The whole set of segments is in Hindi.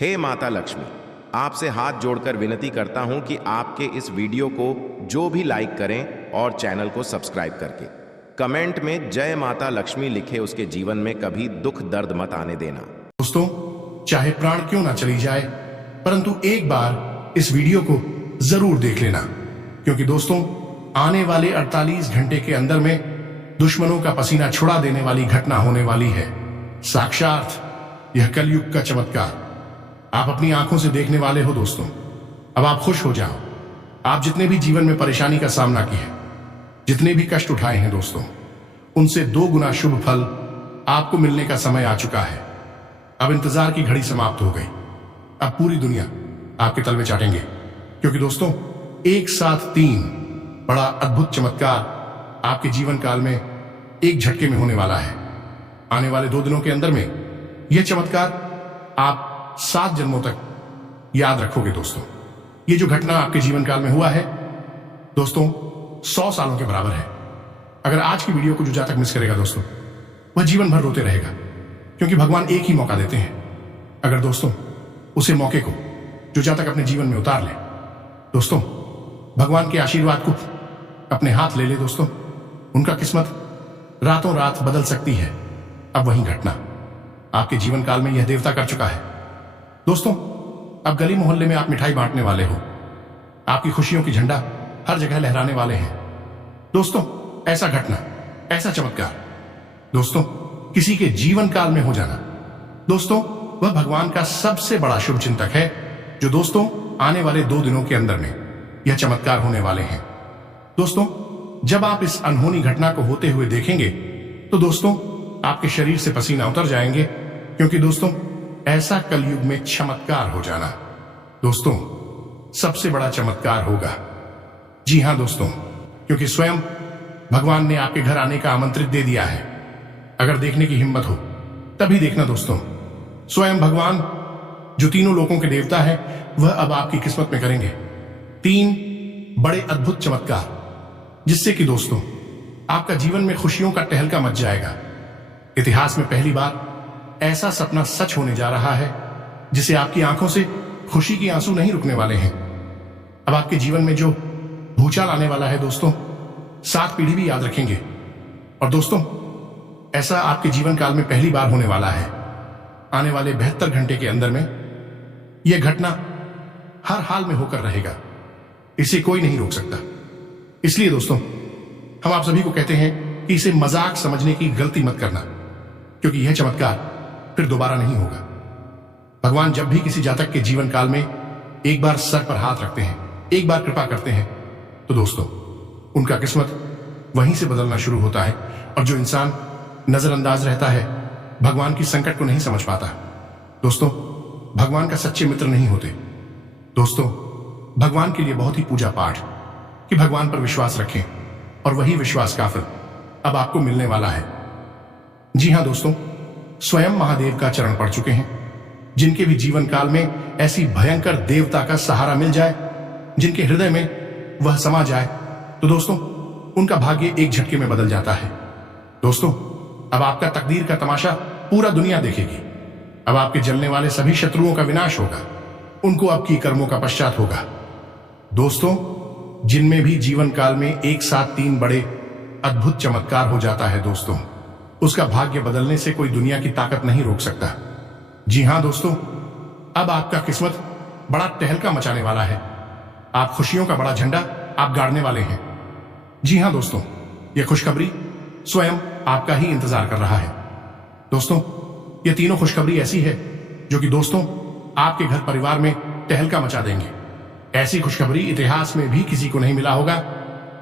हे माता लक्ष्मी, आपसे हाथ जोड़कर विनती करता हूं कि आपके इस वीडियो को जो भी लाइक करें और चैनल को सब्सक्राइब करके कमेंट में जय माता लक्ष्मी लिखे उसके जीवन में कभी दुख दर्द मत आने देना। दोस्तों, चाहे प्राण क्यों ना चली जाए, परंतु एक बार इस वीडियो को जरूर देख लेना, क्योंकि दोस्तों आने वाले 48 घंटे के अंदर में दुश्मनों का पसीना छुड़ा देने वाली घटना होने वाली है। साक्षात यह कलयुग का चमत्कार आप अपनी आंखों से देखने वाले हो। दोस्तों, अब आप खुश हो जाओ। आप जितने भी जीवन में परेशानी का सामना किया, जितने भी कष्ट उठाए हैं दोस्तों, उनसे 2 गुना शुभ फल आपको मिलने का समय आ चुका है। अब इंतजार की घड़ी समाप्त हो गई। अब पूरी दुनिया आपके तलवे चाटेंगे, क्योंकि दोस्तों एक साथ 3 बड़ा अद्भुत चमत्कार आपके जीवन काल में एक झटके में होने वाला है। आने वाले 2 दिनों के अंदर में यह चमत्कार आप 7 जन्मों तक याद रखोगे। दोस्तों, ये जो घटना आपके जीवन काल में हुआ है दोस्तों 100 सालों के बराबर है। अगर आज की वीडियो को जो जातक मिस करेगा दोस्तों, वह जीवन भर रोते रहेगा, क्योंकि भगवान एक ही मौका देते हैं। अगर दोस्तों उसे मौके को जो जातक अपने जीवन में उतार ले, दोस्तों भगवान के आशीर्वाद को अपने हाथ ले ले, दोस्तों उनका किस्मत रातों रात बदल सकती है। अब वही घटना आपके जीवन काल में यह देवता कर चुका है। दोस्तों, अब गली मोहल्ले में आप मिठाई बांटने वाले हो, आपकी खुशियों की झंडा हर जगह लहराने वाले हैं। दोस्तों, ऐसा घटना, ऐसा चमत्कार दोस्तों किसी के जीवन काल में हो जाना, दोस्तों वह भगवान का सबसे बड़ा शुभ चिंतक है, जो दोस्तों आने वाले 2 दिनों के अंदर में यह चमत्कार होने वाले हैं। दोस्तों, जब आप इस अनहोनी घटना को होते हुए देखेंगे तो दोस्तों आपके शरीर से पसीना उतर जाएंगे, क्योंकि दोस्तों ऐसा कलयुग में चमत्कार हो जाना दोस्तों सबसे बड़ा चमत्कार होगा। जी हां दोस्तों, क्योंकि स्वयं भगवान ने आपके घर आने का आमंत्रित दे दिया है। अगर देखने की हिम्मत हो तभी देखना दोस्तों। स्वयं भगवान जो तीनों लोकों के देवता है, वह अब आपकी किस्मत में करेंगे 3 बड़े अद्भुत चमत्कार, जिससे कि दोस्तों आपका जीवन में खुशियों का टहलका मच जाएगा। इतिहास में पहली बार ऐसा सपना सच होने जा रहा है, जिसे आपकी आंखों से खुशी के आंसू नहीं रुकने वाले हैं। अब आपके जीवन में जो भूचाल आने वाला है दोस्तों, 7 पीढ़ी भी याद रखेंगे। और दोस्तों ऐसा आपके जीवन काल में पहली बार होने वाला है। आने वाले 72 घंटे के अंदर में यह घटना हर हाल में होकर रहेगा, इसे कोई नहीं रोक सकता। इसलिए दोस्तों हम आप सभी को कहते हैं कि इसे मजाक समझने की गलती मत करना, क्योंकि यह चमत्कार फिर दोबारा नहीं होगा। भगवान जब भी किसी जातक के जीवन काल में एक बार सर पर हाथ रखते हैं, एक बार कृपा करते हैं, तो दोस्तों उनका किस्मत वहीं से बदलना शुरू होता है। और जो इंसान नजरअंदाज रहता है, भगवान की संकट को नहीं समझ पाता, दोस्तों भगवान का सच्चे मित्र नहीं होते। दोस्तों भगवान के लिए बहुत ही पूजा पाठ कि भगवान पर विश्वास रखें, और वही विश्वास का फल अब आपको मिलने वाला है। जी हां दोस्तों, स्वयं महादेव का चरण पड़ चुके हैं। जिनके भी जीवन काल में ऐसी भयंकर देवता का सहारा मिल जाए, जिनके हृदय में वह समा जाए, तो दोस्तों उनका भाग्य एक झटके में बदल जाता है। दोस्तों अब आपका तकदीर का तमाशा पूरा दुनिया देखेगी। अब आपके जलने वाले सभी शत्रुओं का विनाश होगा, उनको आपकी कर्मों का पश्चात होगा। दोस्तों जिनमें भी जीवन काल में एक साथ 3 बड़े अद्भुत चमत्कार हो जाता है दोस्तों, उसका भाग्य बदलने से कोई दुनिया की ताकत नहीं रोक सकता। जी हां दोस्तों, अब आपका किस्मत बड़ा टहलका मचाने वाला है। आप खुशियों का बड़ा झंडा आप गाड़ने वाले हैं। जी हां दोस्तों, यह खुशखबरी स्वयं आपका ही इंतजार कर रहा है। दोस्तों ये तीनों खुशखबरी ऐसी है जो कि दोस्तों आपके घर परिवार में टहलका मचा देंगे। ऐसी खुशखबरी इतिहास में भी किसी को नहीं मिला होगा,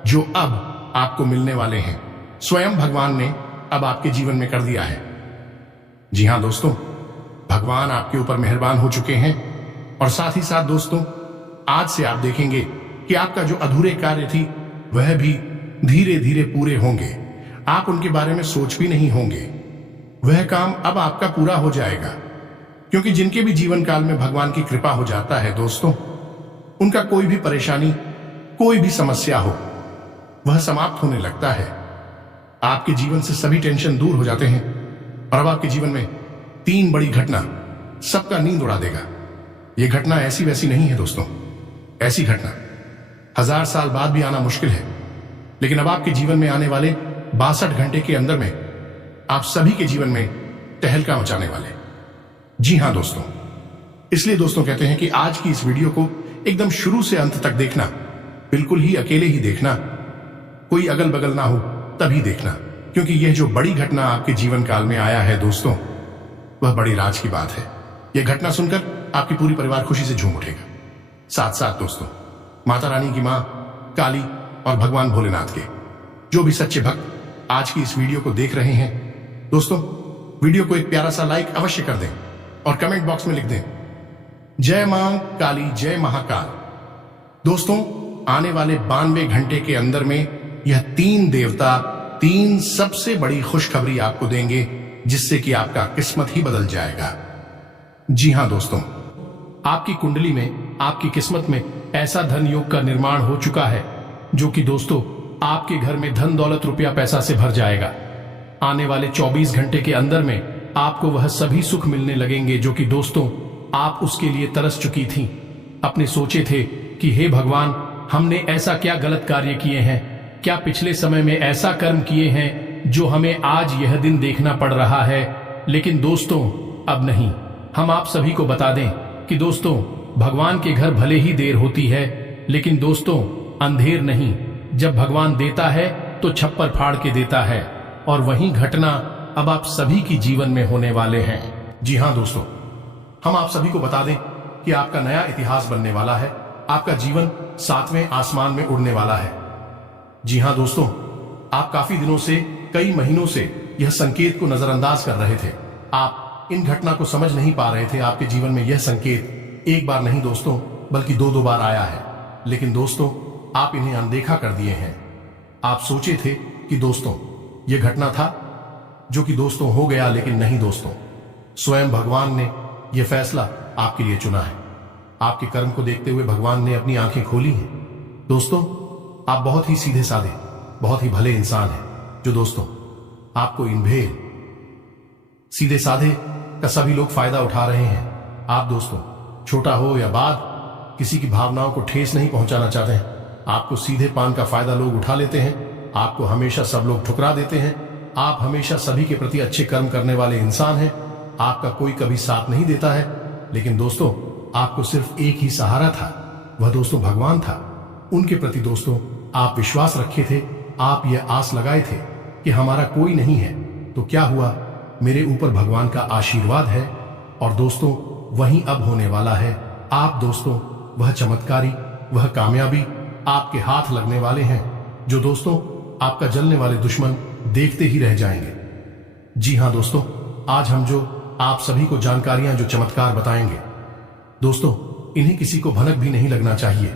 जो अब आपको मिलने वाले हैं। स्वयं भगवान ने अब आपके जीवन में कर दिया है। जी हां दोस्तों, भगवान आपके ऊपर मेहरबान हो चुके हैं, और साथ ही साथ दोस्तों आज से आप देखेंगे कि आपका जो अधूरे कार्य थी वह भी धीरे धीरे पूरे होंगे। आप उनके बारे में सोच भी नहीं होंगे, वह काम अब आपका पूरा हो जाएगा। क्योंकि जिनके भी जीवन काल में भगवान की कृपा हो जाता है दोस्तों, उनका कोई भी परेशानी, कोई भी समस्या हो, वह समाप्त होने लगता है। आपके जीवन से सभी टेंशन दूर हो जाते हैं, और अब आपके जीवन में 3 बड़ी घटना सबका नींद उड़ा देगा। यह घटना ऐसी वैसी नहीं है दोस्तों। ऐसी घटना 1000 साल बाद भी आना मुश्किल है, लेकिन अब आपके जीवन में आने वाले 62 घंटे के अंदर में आप सभी के जीवन में तहलका मचाने वाले। जी हां दोस्तों, इसलिए दोस्तों कहते हैं कि आज की इस वीडियो को एकदम शुरू से अंत तक देखना, बिल्कुल ही अकेले ही देखना, कोई अगल बगल ना हो तभी देखना, क्योंकि यह जो बड़ी घटना आपके जीवन काल में आया है दोस्तों, वह बड़ी राज की बात है। यह घटना सुनकर आपकी पूरी परिवार खुशी से झूम उठेगा। साथ साथ दोस्तों, माता रानी की मां काली और भगवान भोलेनाथ के जो भी सच्चे भक्त आज की इस वीडियो को देख रहे हैं, दोस्तों वीडियो को एक प्यारा सा लाइक अवश्य कर दें और कमेंट बॉक्स में लिख दें, जय मां काली, जय महाकाल। दोस्तों, आने वाले 92 घंटे के अंदर में यह 3 देवता 3 सबसे बड़ी खुशखबरी आपको देंगे, जिससे कि आपका किस्मत ही बदल जाएगा। जी हां दोस्तों, आपकी कुंडली में, आपकी किस्मत में ऐसा धन योग का निर्माण हो चुका है, जो कि दोस्तों आपके घर में धन दौलत रुपया पैसा से भर जाएगा। आने वाले 24 घंटे के अंदर में आपको वह सभी सुख मिलने लगेंगे, जो कि दोस्तों आप उसके लिए तरस चुकी थीं। अपने सोचे थे कि हे भगवान, हमने ऐसा क्या गलत कार्य किए हैं, क्या पिछले समय में ऐसा कर्म किए हैं जो हमें आज यह दिन देखना पड़ रहा है। लेकिन दोस्तों अब नहीं। हम आप सभी को बता दें कि दोस्तों भगवान के घर भले ही देर होती है, लेकिन दोस्तों अंधेर नहीं। जब भगवान देता है तो छप्पर फाड़ के देता है, और वही घटना अब आप सभी की जीवन में होने वाले हैं। जी हां दोस्तों, हम आप सभी को बता दें कि आपका नया इतिहास बनने वाला है। आपका जीवन 7वें आसमान में उड़ने वाला है। जी हां दोस्तों, आप काफी दिनों से, कई महीनों से यह संकेत को नजरअंदाज कर रहे थे। आप इन घटना को समझ नहीं पा रहे थे। आपके जीवन में यह संकेत एक बार नहीं दोस्तों, बल्कि 2-2 बार आया है, लेकिन दोस्तों आप इन्हें अनदेखा कर दिए हैं। आप सोचे थे कि दोस्तों यह घटना था, जो कि दोस्तों हो गया, लेकिन नहीं दोस्तों, स्वयं भगवान ने यह फैसला आपके लिए चुना है। आपके कर्म को देखते हुए भगवान ने अपनी आंखें खोली हैं। दोस्तों आप बहुत ही सीधे साधे, बहुत ही भले इंसान हैं, जो दोस्तों आपको इन भेद सीधे साधे का सभी लोग फायदा उठा रहे हैं। आप दोस्तों छोटा हो या बात, किसी की भावनाओं को ठेस नहीं पहुंचाना चाहते हैं। आपको सीधे पान का फायदा लोग उठा लेते हैं। आपको हमेशा सब लोग ठुकरा देते हैं। आप हमेशा सभी के प्रति अच्छे कर्म करने वाले इंसान हैं। आपका कोई कभी साथ नहीं देता है, लेकिन दोस्तों आपको सिर्फ एक ही सहारा था, वह दोस्तों भगवान था। उनके प्रति दोस्तों आप विश्वास रखे थे। आप यह आस लगाए थे कि हमारा कोई नहीं है, तो क्या हुआ, मेरे ऊपर भगवान का आशीर्वाद है। और दोस्तों वही अब होने वाला है। आप दोस्तों वह चमत्कारी, वह कामयाबी आपके हाथ लगने वाले हैं, जो दोस्तों आपका जलने वाले दुश्मन देखते ही रह जाएंगे। जी हां दोस्तों, आज हम जो आप सभी को जानकारियां, जो चमत्कार बताएंगे, दोस्तों इन्हें किसी को भनक भी नहीं लगना चाहिए।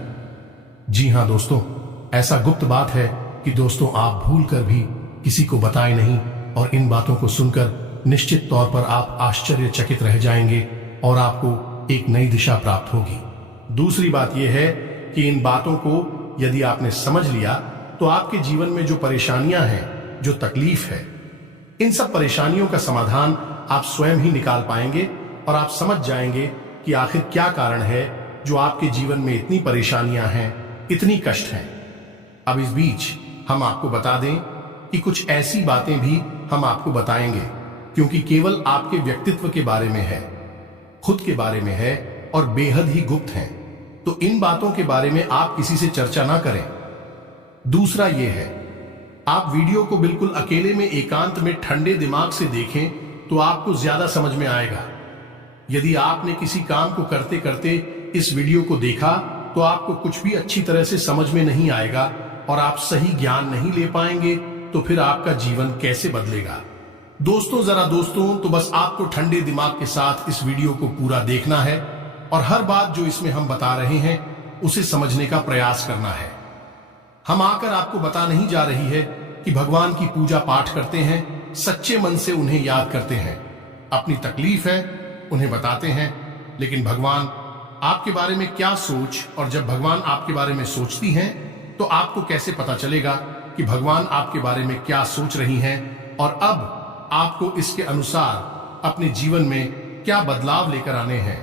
जी हां दोस्तों, ऐसा गुप्त बात है कि दोस्तों आप भूल कर भी किसी को बताएं नहीं, और इन बातों को सुनकर निश्चित तौर पर आप आश्चर्यचकित रह जाएंगे और आपको एक नई दिशा प्राप्त होगी। दूसरी बात यह है कि इन बातों को यदि आपने समझ लिया, तो आपके जीवन में जो परेशानियां हैं, जो तकलीफ है, इन सब परेशानियों का समाधान आप स्वयं ही निकाल पाएंगे, और आप समझ जाएंगे कि आखिर क्या कारण है जो आपके जीवन में इतनी परेशानियां हैं, इतनी कष्ट हैं। अब इस बीच हम आपको बता दें कि कुछ ऐसी बातें भी हम आपको बताएंगे, क्योंकि केवल आपके व्यक्तित्व के बारे में है, खुद के बारे में है, और बेहद ही गुप्त हैं। तो इन बातों के बारे में आप किसी से चर्चा ना करें। दूसरा यह है, आप वीडियो को बिल्कुल अकेले में, एकांत में, ठंडे दिमाग से देखें तो आपको ज्यादा समझ में आएगा। यदि आपने किसी काम को करते करते इस वीडियो को देखा, तो आपको कुछ भी अच्छी तरह से समझ में नहीं आएगा, और आप सही ज्ञान नहीं ले पाएंगे, तो फिर आपका जीवन कैसे बदलेगा। दोस्तों तो बस आपको ठंडे दिमाग के साथ इस वीडियो को पूरा देखना है, और हर बात जो इसमें हम बता रहे हैं उसे समझने का प्रयास करना है। हम आकर आपको बता नहीं जा रही है कि भगवान की पूजा पाठ करते हैं, सच्चे मन से उन्हें याद करते हैं, अपनी तकलीफ है उन्हें बताते हैं, लेकिन भगवान आपके बारे में क्या सोच, और जब भगवान आपके बारे में सोचती हैं, तो आपको कैसे पता चलेगा कि भगवान आपके बारे में क्या सोच रही हैं, और अब आपको इसके अनुसार अपने जीवन में क्या बदलाव लेकर आने हैं।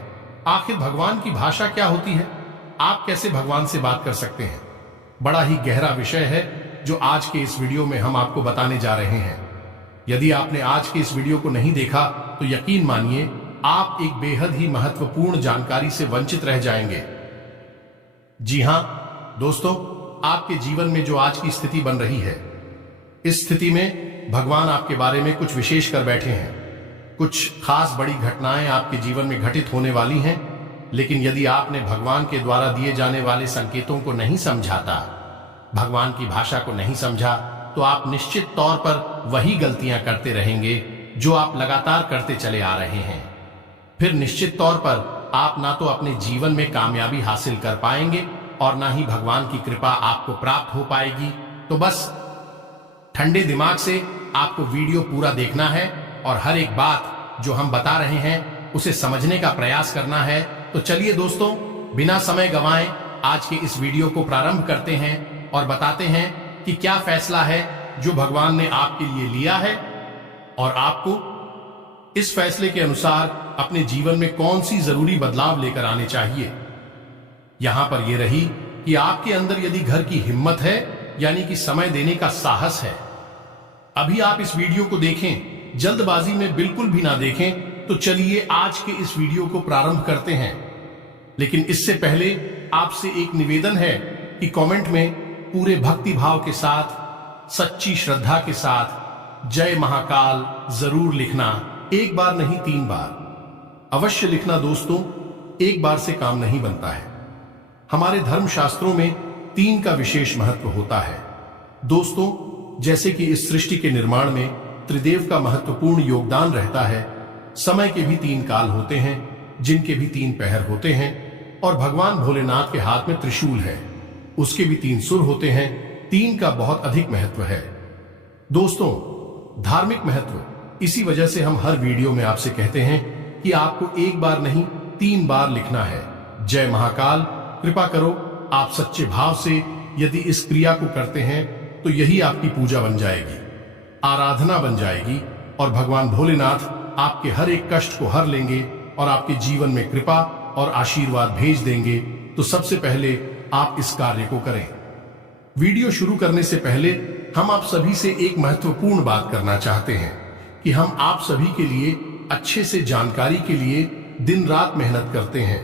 आखिर भगवान की भाषा क्या होती है? आप कैसे भगवान से बात कर सकते हैं? बड़ा ही गहरा विषय है जो आज के इस वीडियो में हम आपको बताने जा रहे हैं। यदि आपने आज के इस वीडियो को नहीं देखा तो यकीन मानिए आप एक बेहद ही महत्वपूर्ण जानकारी से वंचित रह जाएंगे। जी हां दोस्तों, आपके जीवन में जो आज की स्थिति बन रही है, इस स्थिति में भगवान आपके बारे में कुछ विशेष कर बैठे हैं। कुछ खास बड़ी घटनाएं आपके जीवन में घटित होने वाली हैं, लेकिन यदि आपने भगवान के द्वारा दिए जाने वाले संकेतों को नहीं समझाता, भगवान की भाषा को नहीं समझा, तो आप निश्चित तौर पर वही गलतियां करते रहेंगे जो आप लगातार करते चले आ रहे हैं। फिर निश्चित तौर पर आप ना तो अपने जीवन में कामयाबी हासिल कर पाएंगे और ना ही भगवान की कृपा आपको प्राप्त हो पाएगी। तो बस ठंडे दिमाग से आपको वीडियो पूरा देखना है और हर एक बात जो हम बता रहे हैं उसे समझने का प्रयास करना है। तो चलिए दोस्तों, बिना समय गंवाए आज के इस वीडियो को प्रारंभ करते हैं और बताते हैं कि क्या फैसला है जो भगवान ने आपके लिए लिया है और आपको इस फैसले के अनुसार अपने जीवन में कौन सी जरूरी बदलाव लेकर आने चाहिए। यहां पर यह रही कि आपके अंदर यदि घर की हिम्मत है, यानी कि समय देने का साहस है। अभी आप इस वीडियो को देखें, जल्दबाजी में बिल्कुल भी ना देखें। तो चलिए आज के इस वीडियो को प्रारंभ करते हैं। लेकिन इससे पहले आपसे एक निवेदन है कि कमेंट में पूरे भक्ति भाव के साथ, सच्ची श्रद्धा के साथ जय महाकाल जरूर लिखना। एक बार नहीं 3 बार अवश्य लिखना दोस्तों, एक बार से काम नहीं बनता है। हमारे धर्म शास्त्रों में 3 का विशेष महत्व होता है दोस्तों। जैसे कि इस सृष्टि के निर्माण में त्रिदेव का महत्वपूर्ण योगदान रहता है। समय के भी 3 काल होते हैं, जिनके भी 3 पहर होते हैं, और भगवान भोलेनाथ के हाथ में त्रिशूल है, उसके भी 3 सुर होते हैं। 3 का बहुत अधिक महत्व है दोस्तों। धार्मिक महत्व, इसी वजह से हम हर वीडियो में आपसे कहते हैं कि आपको एक बार नहीं 3 बार लिखना है जय महाकाल। कृपा करो, आप सच्चे भाव से यदि इस क्रिया को करते हैं तो यही आपकी पूजा बन जाएगी, आराधना बन जाएगी, और भगवान भोलेनाथ आपके हर एक कष्ट को हर लेंगे और आपके जीवन में कृपा और आशीर्वाद भेज देंगे। तो सबसे पहले आप इस कार्य को करें। वीडियो शुरू करने से पहले हम आप सभी से एक महत्वपूर्ण बात करना चाहते हैं कि हम आप सभी के लिए अच्छे से जानकारी के लिए दिन रात मेहनत करते हैं।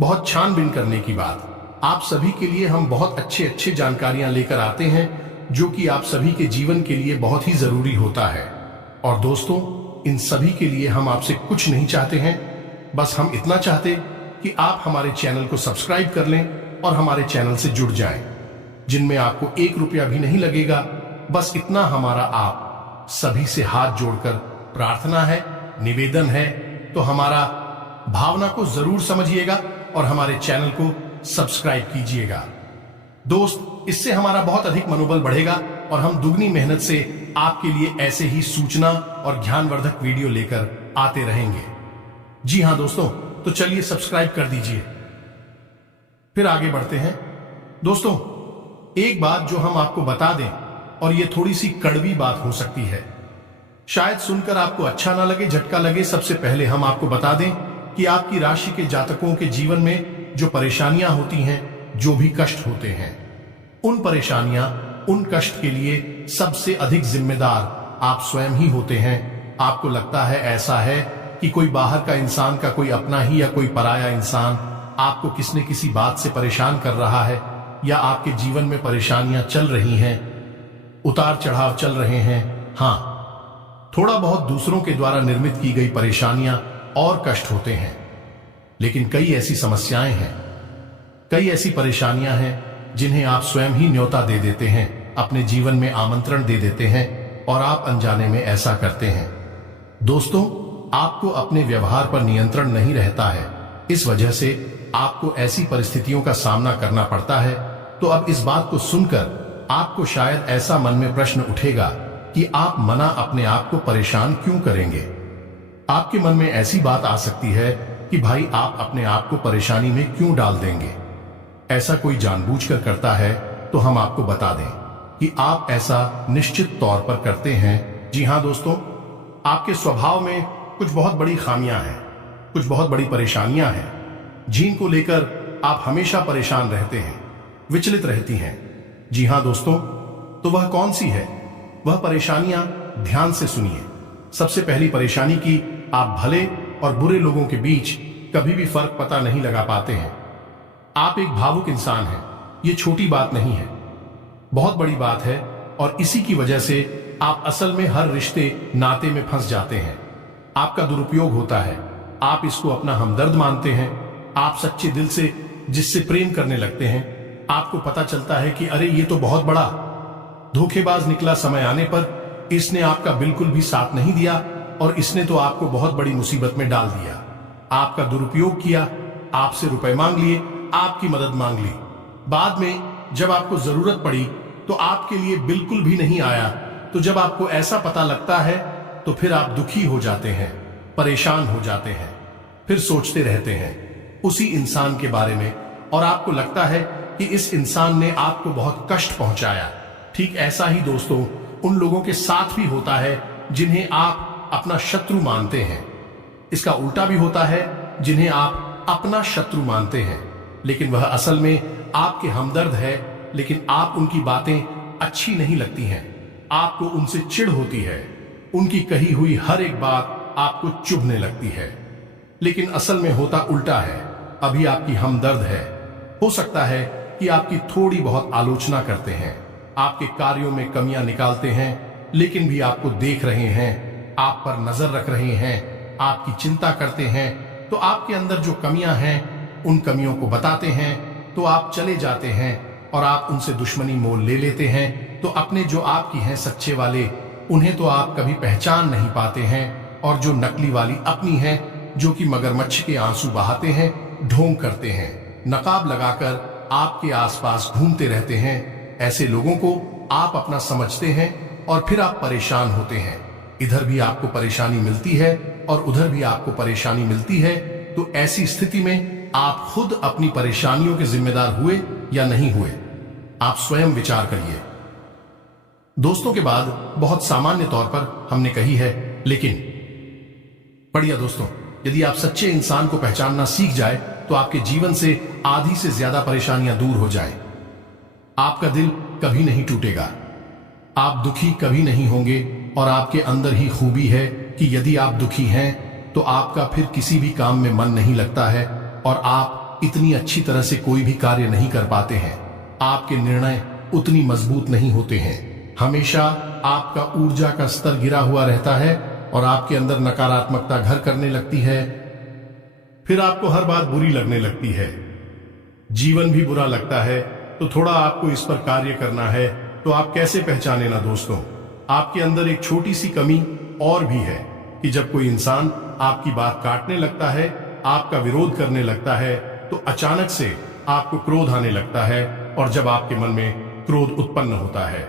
बहुत छानबीन करने की बात, आप सभी के लिए हम बहुत अच्छे जानकारियां लेकर आते हैं जो कि आप सभी के जीवन के लिए बहुत ही जरूरी होता है। और दोस्तों, इन सभी के लिए हम आपसे कुछ नहीं चाहते हैं, बस हम इतना चाहते कि आप हमारे चैनल को सब्सक्राइब कर लें और हमारे चैनल से जुड़ जाएं, जिनमें आपको 1 रुपया भी नहीं लगेगा। बस इतना हमारा आप सभी से हाथ जोड़कर प्रार्थना है, निवेदन है। तो हमारा भावना को जरूर समझिएगा और हमारे चैनल को सब्सक्राइब कीजिएगा दोस्त। इससे हमारा बहुत अधिक मनोबल बढ़ेगा और हम दुगनी मेहनत से आपके लिए ऐसे ही सूचना और ज्ञानवर्धक वीडियो लेकर आते रहेंगे। जी हां दोस्तों, तो चलिए सब्सक्राइब कर दीजिए। फिर आगे बढ़ते हैं दोस्तों। एक बात जो हम आपको बता दें, और ये थोड़ी सी कड़वी बात हो सकती है, शायद सुनकर आपको अच्छा ना लगे, झटका लगे। सबसे पहले हम आपको बता दें कि आपकी राशि के जातकों के जीवन में जो परेशानियां होती हैं, जो भी कष्ट होते हैं, उन परेशानियां, उन कष्ट के लिए सबसे अधिक जिम्मेदार आप स्वयं ही होते हैं। आपको लगता है ऐसा है कि कोई बाहर का इंसान का, कोई अपना ही या कोई पराया इंसान आपको किसी न किसी बात से परेशान कर रहा है, या आपके जीवन में परेशानियां चल रही हैं, उतार चढ़ाव चल रहे हैं। हां, थोड़ा बहुत दूसरों के द्वारा निर्मित की गई परेशानियां और कष्ट होते हैं, लेकिन कई ऐसी समस्याएं हैं, कई ऐसी परेशानियां हैं जिन्हें आप स्वयं ही न्योता दे देते हैं, अपने जीवन में आमंत्रण दे देते हैं, और आप अनजाने में ऐसा करते हैं। दोस्तों, आपको अपने व्यवहार पर नियंत्रण नहीं रहता है, इस वजह से आपको ऐसी परिस्थितियों का सामना करना पड़ता है। तो अब इस बात को सुनकर आपको शायद ऐसा मन में प्रश्न उठेगा कि आप मना अपने आप को परेशान क्यों करेंगे। आपके मन में ऐसी बात आ सकती है कि भाई आप अपने आप को परेशानी में क्यों डाल देंगे। ऐसा कोई जानबूझकर करता है तो हम आपको बता दें कि आप ऐसा निश्चित तौर पर करते हैं। जी हां दोस्तों, आपके स्वभाव में कुछ बहुत बड़ी खामियां हैं, कुछ बहुत बड़ी परेशानियां हैं, जिनको लेकर आप हमेशा परेशान रहते हैं, विचलित रहती हैं। जी हां दोस्तों, तो वह कौन सी है? वह परेशानियां ध्यान से सुनिए। सबसे पहली परेशानी की आप भले और बुरे लोगों के बीच कभी भी फर्क पता नहीं लगा पाते हैं। आप एक भावुक इंसान हैं। ये छोटी बात नहीं है, बहुत बड़ी बात है, और इसी की वजह से आप असल में हर रिश्ते नाते में फंस जाते हैं। आपका दुरुपयोग होता है, आप इसको अपना हमदर्द मानते हैं। आप सच्चे दिल से जिससे प्रेम करने लगते हैं, आपको पता चलता है कि अरे ये तो बहुत बड़ा धोखेबाज निकला। समय आने पर इसने आपका बिल्कुल भी साथ नहीं दिया और इसने तो आपको बहुत बड़ी मुसीबत में डाल दिया। आपका दुरुपयोग किया, आपसे रुपए मांग लिए, आपकी मदद मांग ली। बाद में जब आपको जरूरत पड़ी तो आपके लिए बिल्कुल भी नहीं आया। तो जब आपको ऐसा पता लगता है तो फिर आप दुखी हो जाते हैं, परेशान हो जाते हैं, फिर सोचते रहते हैं उसी इंसान के बारे में, और आपको लगता है कि इस इंसान ने आपको बहुत कष्ट पहुंचाया। ठीक ऐसा ही दोस्तों उन लोगों के साथ भी होता है जिन्हें आप अपना शत्रु मानते हैं। इसका उल्टा भी होता है, जिन्हें आप अपना शत्रु मानते हैं, लेकिन वह असल में आपके हमदर्द है, लेकिन आप उनकी बातें अच्छी नहीं लगती हैं। आपको उनसे चिढ़ होती है, उनकी कही हुई हर एक बात आपको चुभने लगती है। लेकिन असल में होता उल्टा है। अभी आपकी हमदर्द है। हो सकता है कि आपकी थोड़ी बहुत आलोचना करते हैं, आपके कार्यों में कमियां निकालते हैं, लेकिन भी आपको देख रहे हैं, आप पर नजर रख रहे हैं, आपकी चिंता करते हैं। तो आपके अंदर जो कमियां हैं उन कमियों को बताते हैं, तो आप चले जाते हैं और आप उनसे दुश्मनी मोल ले लेते हैं। तो अपने जो आपकी हैं सच्चे वाले, उन्हें तो आप कभी पहचान नहीं पाते हैं, और जो नकली वाली अपनी हैं, जो कि मगरमच्छ के आंसू बहाते हैं, ढोंग करते हैं, नकाब लगाकर आपके आसपास घूमते रहते हैं, ऐसे लोगों को आप अपना समझते हैं और फिर आप परेशान होते हैं। इधर भी आपको परेशानी मिलती है और उधर भी आपको परेशानी मिलती है। तो ऐसी स्थिति में आप खुद अपनी परेशानियों के जिम्मेदार हुए या नहीं हुए, आप स्वयं विचार करिए। दोस्तों के बाद बहुत सामान्य तौर पर हमने कही है, लेकिन बढ़िया दोस्तों, यदि आप सच्चे इंसान को पहचानना सीख जाए तो आपके जीवन से आधी से ज्यादा परेशानियां दूर हो जाएं। आपका दिल कभी नहीं टूटेगा, आप दुखी कभी नहीं होंगे, और आपके अंदर ही खूबी है कि यदि आप दुखी हैं तो आपका फिर किसी भी काम में मन नहीं लगता है और आप इतनी अच्छी तरह से कोई भी कार्य नहीं कर पाते हैं। आपके निर्णय उतनी मजबूत नहीं होते हैं। हमेशा आपका ऊर्जा का स्तर गिरा हुआ रहता है और आपके अंदर नकारात्मकता घर करने लगती है। फिर आपको हर बात बुरी लगने लगती है, जीवन भी बुरा लगता है। तो थोड़ा आपको इस पर कार्य करना है। तो आप कैसे पहचाने ना दोस्तों, आपके अंदर एक छोटी सी कमी और भी है कि जब कोई इंसान आपकी बात काटने लगता है, आपका विरोध करने लगता है, तो अचानक से आपको क्रोध आने लगता है, और जब आपके मन में क्रोध उत्पन्न होता है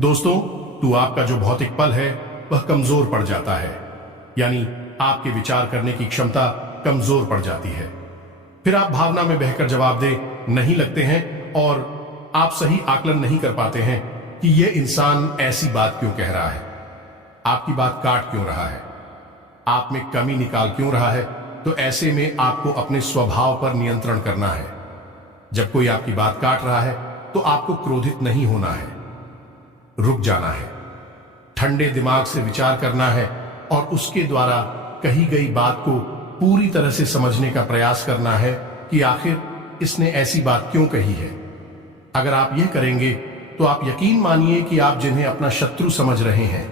दोस्तों, तो आपका जो भौतिक पल है वह कमजोर पड़ जाता है, यानी आपके विचार करने की क्षमता कमजोर पड़ जाती है। फिर आप भावना में बहकर जवाब दे नहीं लगते हैं और आप सही आकलन नहीं कर पाते हैं कि यह इंसान ऐसी बात क्यों कह रहा है, आपकी बात काट क्यों रहा है, आप में कमी निकाल क्यों रहा है। तो ऐसे में आपको अपने स्वभाव पर नियंत्रण करना है। जब कोई आपकी बात काट रहा है तो आपको क्रोधित नहीं होना है, रुक जाना है, ठंडे दिमाग से विचार करना है और उसके द्वारा कही गई बात को पूरी तरह से समझने का प्रयास करना है कि आखिर इसने ऐसी बात क्यों कही है। अगर आप यह करेंगे तो आप यकीन मानिए कि आप जिन्हें अपना शत्रु समझ रहे हैं,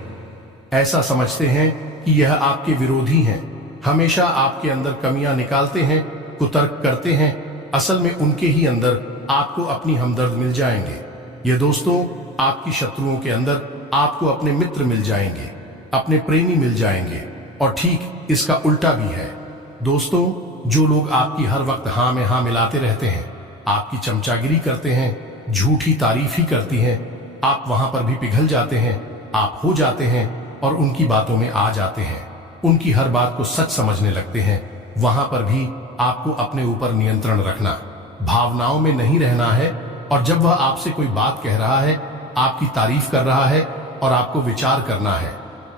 ऐसा समझते हैं कि यह आपके विरोधी हैं, हमेशा आपके अंदर कमियां निकालते हैं, कुतर्क करते हैं, असल में उनके ही अंदर आपको अपनी हमदर्द मिल जाएंगे। ये दोस्तों, आपकी शत्रुओं के अंदर आपको अपने मित्र मिल जाएंगे, अपने प्रेमी मिल जाएंगे। और ठीक इसका उल्टा भी है दोस्तों, जो लोग आपकी हर वक्त हाँ में हाँ मिलाते रहते हैं, आपकी चमचागिरी करते हैं, झूठी तारीफ ही करती हैं, आप वहां पर भी पिघल जाते हैं, आप हो जाते हैं और उनकी बातों में आ जाते हैं, उनकी हर बात को सच समझने लगते हैं। वहां पर भी आपको अपने ऊपर नियंत्रण रखना, भावनाओं में नहीं रहना है। और जब वह आपसे कोई बात कह रहा है, आपकी तारीफ कर रहा है, और आपको विचार करना है।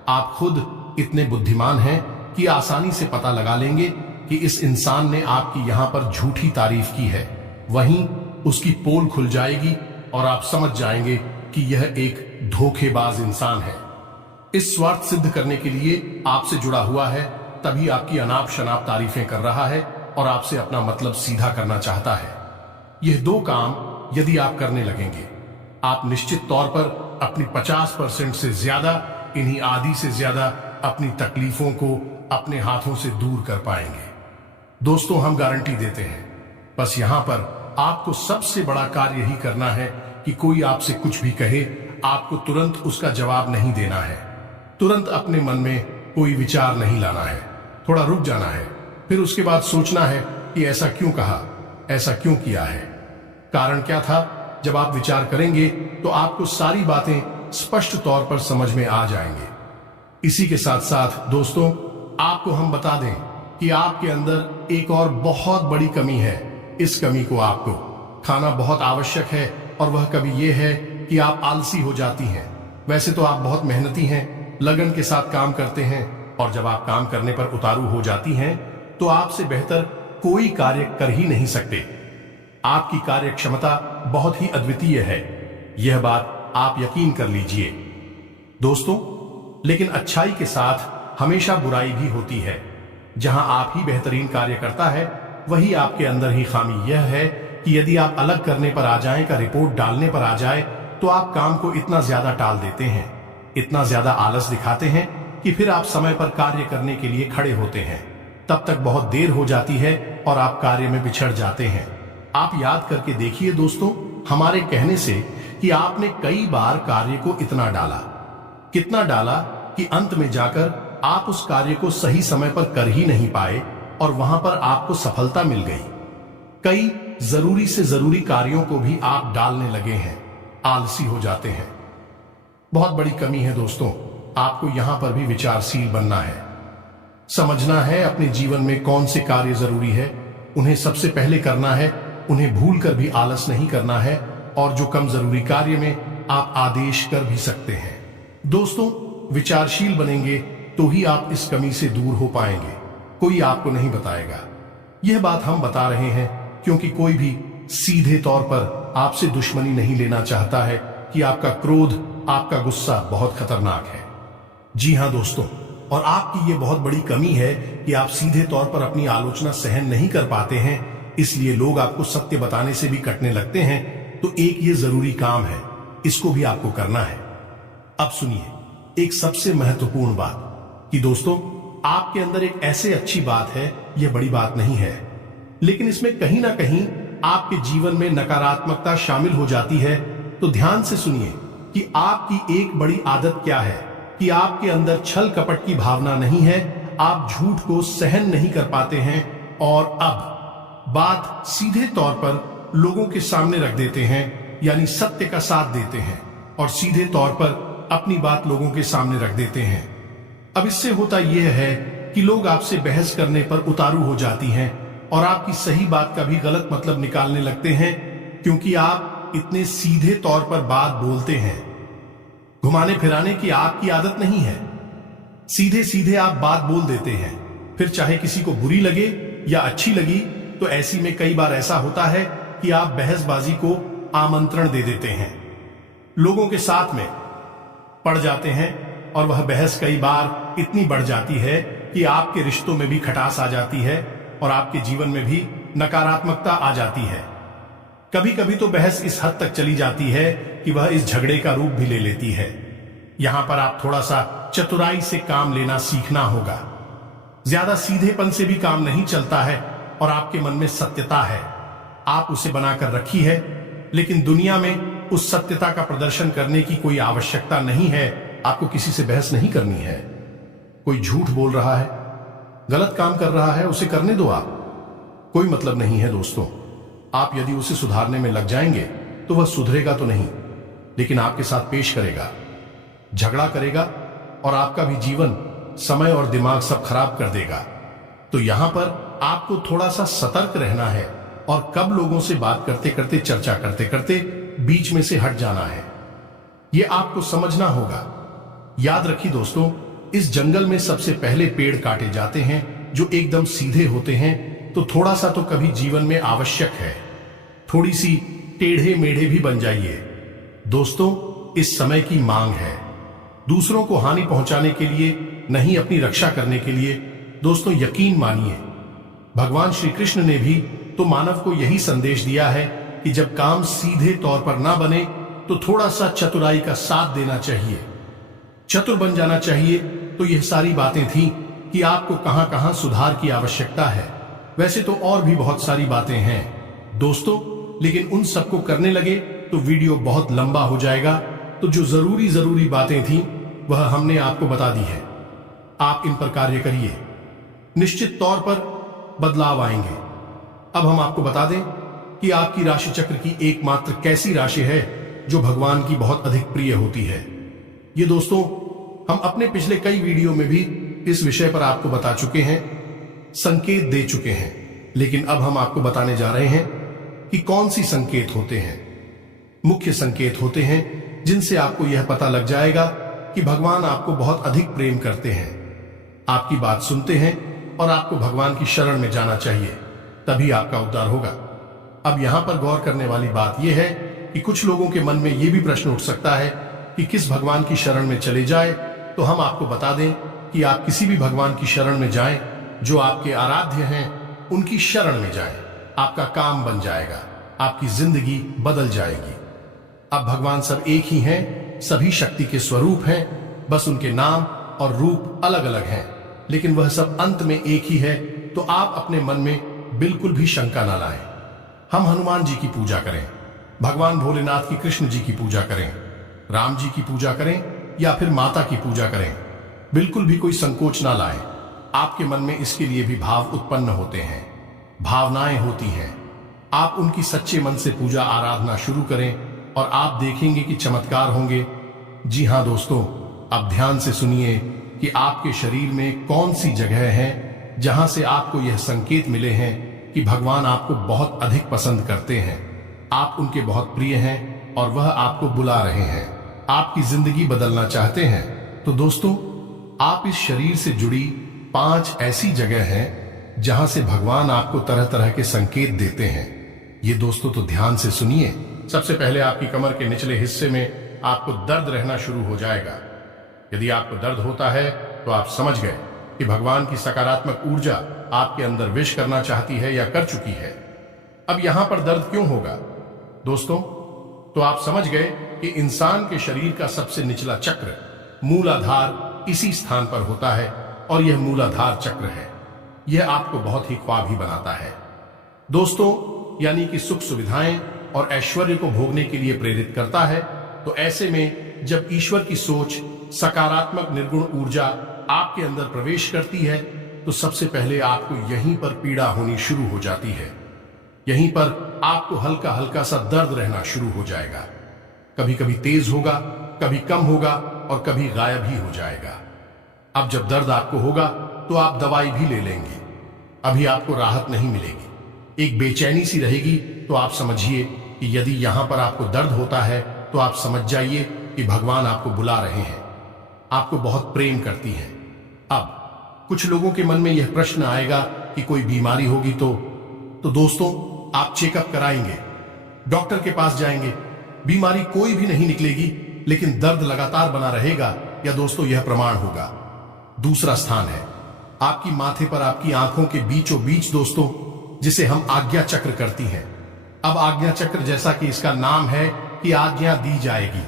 आप खुद इतने बुद्धिमान हैं कि आसानी से पता लगा लेंगे कि इस इंसान ने आपकी यहां पर झूठी तारीफ की है, वहीं उसकी पोल खुल जाएगी और आप समझ जाएंगे कि यह एक धोखेबाज इंसान है। इस स्वार्थ सिद्ध करने के लिए आपसे जुड़ा हुआ है, तभी आपकी अनाप शनाप तारीफें कर रहा है और आपसे अपना मतलब सीधा करना चाहता है। यह दो काम यदि आप करने लगेंगे, आप निश्चित तौर पर अपनी 50% से ज्यादा, इन्हीं आधी से ज्यादा अपनी तकलीफों को अपने हाथों से दूर कर पाएंगे। दोस्तों, हम गारंटी देते हैं। बस यहां पर आपको सबसे बड़ा कार्य यही करना है कि कोई आपसे कुछ भी कहे, आपको तुरंत उसका जवाब नहीं देना है। तुरंत अपने मन में कोई विचार नहीं लाना है, थोड़ा रुक जाना है, फिर उसके बाद सोचना है कि ऐसा क्यों कहा, ऐसा क्यों किया है, कारण क्या था। जब आप विचार करेंगे तो आपको सारी बातें स्पष्ट तौर पर समझ में आ जाएंगे। इसी के साथ साथ दोस्तों, आपको हम बता दें कि आपके अंदर एक और बहुत बड़ी कमी है। इस कमी को आपको खाना बहुत आवश्यक है और वह कभी यह है कि आप आलसी हो जाती हैं। वैसे तो आप बहुत मेहनती हैं, लगन के साथ काम करते हैं, और जब आप काम करने पर उतारू हो जाती हैं तो आपसे बेहतर कोई कार्य कर ही नहीं सकते। आपकी कार्य क्षमता बहुत ही अद्वितीय है, यह बात आप यकीन कर लीजिए दोस्तों। लेकिन अच्छाई के साथ हमेशा बुराई भी होती है। जहां आप ही बेहतरीन कार्य करता है, वही आपके अंदर ही खामी यह है कि यदि आप अलग करने पर आ जाएं का रिपोर्ट डालने पर आ जाए तो आप काम को इतना ज्यादा टाल देते हैं, इतना ज्यादा आलस दिखाते हैं कि फिर आप समय पर कार्य करने के लिए खड़े होते हैं। तब तक बहुत देर हो जाती है और आप कार्य में बिछड़ जाते हैं। आप याद करके देखिए दोस्तों, हमारे कहने से कि आपने कई बार कार्य को इतना डाला, कितना डाला कि अंत में जाकर आप उस कार्य को सही समय पर कर ही नहीं पाए और वहां पर आपको सफलता मिल गई। कई जरूरी से जरूरी कार्यों को भी आप डालने लगे हैं, आलसी हो जाते हैं। बहुत बड़ी कमी है दोस्तों। आपको यहां पर भी विचारशील बनना है, समझना है अपने जीवन में कौन से कार्य जरूरी है, उन्हें सबसे पहले करना है, उन्हें भूल कर भी आलस नहीं करना है, और जो कम जरूरी कार्य में आप आदेश कर भी सकते हैं। दोस्तों, विचारशील बनेंगे तो ही आप इस कमी से दूर हो पाएंगे, कोई आपको नहीं बताएगा। यह बात हम बता रहे हैं क्योंकि कोई भी सीधे तौर पर आपसे दुश्मनी नहीं लेना चाहता है कि आपका क्रोध, आपका गुस्सा बहुत खतरनाक है। जी हां दोस्तों, और आपकी ये बहुत बड़ी कमी है कि आप सीधे तौर पर अपनी आलोचना सहन नहीं कर पाते हैं, इसलिए लोग आपको सत्य बताने से भी कटने लगते हैं। तो एक ये जरूरी काम है, इसको भी आपको करना है। अब सुनिए एक सबसे महत्वपूर्ण बात कि दोस्तों, आपके अंदर एक ऐसे अच्छी बात है, यह बड़ी बात नहीं है, लेकिन इसमें कहीं ना कहीं आपके जीवन में नकारात्मकता शामिल हो जाती है। तो ध्यान से सुनिए कि आपकी एक बड़ी आदत क्या है कि आपके अंदर छल कपट की भावना नहीं है, आप झूठ को सहन नहीं कर पाते हैं और अब बात सीधे तौर पर लोगों के सामने रख देते हैं, यानी सत्य का साथ देते हैं और सीधे तौर पर अपनी बात लोगों के सामने रख देते हैं। अब इससे होता यह है कि लोग आपसे बहस करने पर उतारू हो जाती हैं और आपकी सही बात का भी गलत मतलब निकालने लगते हैं, क्योंकि आप इतने सीधे तौर पर बात बोलते हैं। घुमाने फिराने की आपकी आदत नहीं है, सीधे सीधे आप बात बोल देते हैं, फिर चाहे किसी को बुरी लगे या अच्छी लगी। तो ऐसी में कई बार ऐसा होता है कि आप बहसबाजी को आमंत्रण दे देते हैं, लोगों के साथ में पड़ जाते हैं और वह बहस कई बार इतनी बढ़ जाती है कि आपके रिश्तों में भी खटास आ जाती है और आपके जीवन में भी नकारात्मकता आ जाती है। कभी कभी तो बहस इस हद तक चली जाती है कि वह इस झगड़े का रूप भी ले लेती है। यहां पर आप थोड़ा सा चतुराई से काम लेना सीखना होगा। ज्यादा सीधेपन से भी काम नहीं चलता है और आपके मन में सत्यता है, आप उसे बनाकर रखी है, लेकिन दुनिया में उस सत्यता का प्रदर्शन करने की कोई आवश्यकता नहीं है। आपको किसी से बहस नहीं करनी है। कोई झूठ बोल रहा है, गलत काम कर रहा है, उसे करने दो, आप कोई मतलब नहीं है दोस्तों। आप यदि उसे सुधारने में लग जाएंगे तो वह सुधरेगा तो नहीं, लेकिन आपके साथ पेश करेगा, झगड़ा करेगा और आपका भी जीवन, समय और दिमाग सब खराब कर देगा। तो यहां पर आपको थोड़ा सा सतर्क रहना है और कब लोगों से बात करते करते, चर्चा करते करते बीच में से हट जाना है, यह आपको समझना होगा। याद रखिए दोस्तों, इस जंगल में सबसे पहले पेड़ काटे जाते हैं जो एकदम सीधे होते हैं, तो थोड़ा सा तो कभी जीवन में आवश्यक है। थोड़ी सी टेढ़े मेढ़े भी बन जाइए। दोस्तों, इस समय की मांग है। दूसरों को हानि पहुंचाने के लिए नहीं, अपनी रक्षा करने के लिए। दोस्तों, यकीन मानिए, भगवान श्री कृष्ण ने भी तो मानव को यही संदेश दिया है कि जब काम सीधे तौर पर ना बने तो थोड़ा सा चतुराई का साथ देना चाहिए, चतुर बन जाना चाहिए। तो यह सारी बातें थी कि आपको कहां कहां सुधार की आवश्यकता है। वैसे तो और भी बहुत सारी बातें हैं दोस्तों, लेकिन उन सबको करने लगे तो वीडियो बहुत लंबा हो जाएगा। तो जो जरूरी बातें थी वह हमने आपको बता दी है। आप इन पर कार्य करिए, निश्चित तौर पर बदलाव आएंगे। अब हम आपको बता दें कि आपकी राशि चक्र की एकमात्र कैसी राशि है जो भगवान की बहुत अधिक प्रिय होती है। ये दोस्तों, हम अपने पिछले कई वीडियो में भी इस विषय पर आपको बता चुके हैं, संकेत दे चुके हैं। लेकिन अब हम आपको बताने जा रहे हैं कि कौन सी संकेत होते हैं। मुख्य संकेत होते हैं जिनसे आपको यह पता लग जाएगा कि भगवान आपको बहुत अधिक प्रेम करते हैं, आपकी बात सुनते हैं और आपको भगवान की शरण में जाना चाहिए, तभी आपका उद्धार होगा। अब यहां पर गौर करने वाली बात यह है कि कुछ लोगों के मन में यह भी प्रश्न उठ सकता है कि किस भगवान की शरण में चले जाए। तो हम आपको बता दें कि आप किसी भी भगवान की शरण में जाएं, जो आपके आराध्य हैं उनकी शरण में जाएं। आपका काम बन जाएगा, आपकी जिंदगी बदल जाएगी। अब भगवान सब एक ही हैं, सभी शक्ति के स्वरूप हैं, बस उनके नाम और रूप अलग अलग हैं, लेकिन वह सब अंत में एक ही है। तो आप अपने मन में बिल्कुल भी शंका ना लाएं। हम हनुमान जी की पूजा करें, भगवान भोलेनाथ की, कृष्ण जी की पूजा करें, राम जी की पूजा करें या फिर माता की पूजा करें, बिल्कुल भी कोई संकोच ना लाएं। आपके मन में इसके लिए भी भाव उत्पन्न होते हैं, भावनाएं होती हैं। आप उनकी सच्चे मन से पूजा आराधना शुरू करें और आप देखेंगे कि चमत्कार होंगे। जी हां दोस्तों, अब ध्यान से सुनिए कि आपके शरीर में कौन सी जगह है जहां से आपको यह संकेत मिले हैं कि भगवान आपको बहुत अधिक पसंद करते हैं, आप उनके बहुत प्रिय हैं और वह आपको बुला रहे हैं, आपकी जिंदगी बदलना चाहते हैं। तो दोस्तों, आप इस शरीर से जुड़ी 5 ऐसी जगह हैं जहां से भगवान आपको तरह तरह के संकेत देते हैं। ये दोस्तों तो ध्यान से सुनिए। सबसे पहले आपकी कमर के निचले हिस्से में आपको दर्द रहना शुरू हो जाएगा। यदि आपको दर्द होता है तो आप समझ गए कि भगवान की सकारात्मक ऊर्जा आपके अंदर विश करना चाहती है या कर चुकी है। अब यहां पर दर्द क्यों होगा दोस्तों? तो आप समझ गए कि इंसान के शरीर का सबसे निचला चक्र मूलाधार इसी स्थान पर होता है और यह मूलाधार चक्र है। यह आपको बहुत ही ख्वाबी बनाता है दोस्तों, यानी कि सुख सुविधाएं और ऐश्वर्य को भोगने के लिए प्रेरित करता है। तो ऐसे में जब ईश्वर की सोच, सकारात्मक निर्गुण ऊर्जा आपके अंदर प्रवेश करती है तो सबसे पहले आपको यहीं पर पीड़ा होनी शुरू हो जाती है। यहीं पर आपको हल्का हल्का सा दर्द रहना शुरू हो जाएगा। कभी कभी तेज होगा, कभी कम होगा और कभी गायब ही हो जाएगा। अब जब दर्द आपको होगा तो आप दवाई भी ले लेंगे, अभी आपको राहत नहीं मिलेगी, एक बेचैनी सी रहेगी। तो आप समझिए कि यदि यहां पर आपको दर्द होता है तो आप समझ जाइए कि भगवान आपको बुला रहे हैं, आपको बहुत प्रेम करती हैं। अब कुछ लोगों के मन में यह प्रश्न आएगा कि कोई बीमारी होगी तो दोस्तों, आप चेकअप कराएंगे, डॉक्टर के पास जाएंगे, बीमारी कोई भी नहीं निकलेगी, लेकिन दर्द लगातार बना रहेगा, या दोस्तों यह प्रमाण होगा। दूसरा स्थान है आपकी माथे पर, आपकी आंखों के बीचों बीच दोस्तों, जिसे हम आज्ञा चक्र करती हैं। अब आज्ञा चक्र, जैसा कि इसका नाम है कि आज्ञा दी जाएगी।